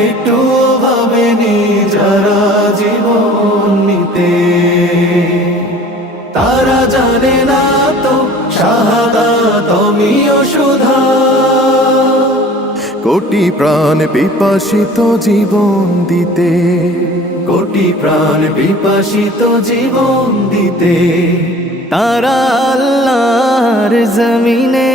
একটু ভাবেনি যারা জীবন নিতে। তারা জানে না তো শাহাদা তুমিও সুধা কোটি প্রাণ বিপাসিত জীবন দিতে। কোটি প্রাণ বিপাসিত জীবন দিতে। তারা আল্লাহর জমিনে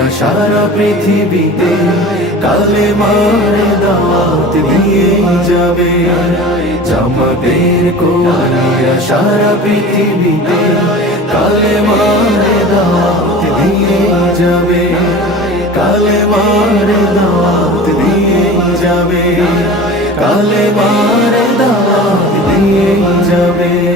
কর্মীরা সারা পৃথিবীতে। কালে মারে দাওয়াত দিয়ে যাবে। জামাতের কর্মীরা সারা পৃথিবীতে। কালে মারে দাওয়াত দিয়ে যাবে। কালে মারে দাওয়াত দিয়ে যাবে। কালে মারে দাওয়াত দিয়ে যাবে।